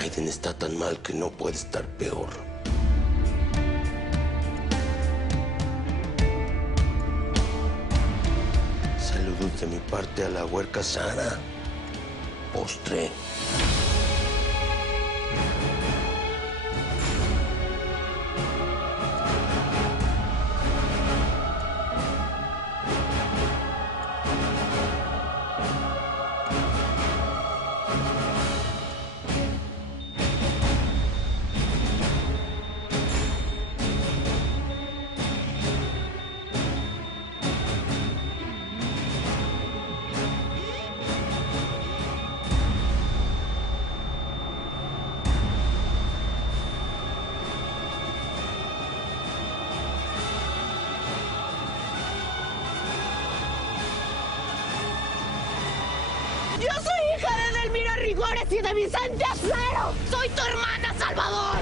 Aiden está tan mal que no puede estar peor. Saludos de mi parte a la huerca Sara. Postre. ¡Yo soy hija de Edelmira Rigores y de Vicente Acero! ¡Soy tu hermana, Salvador!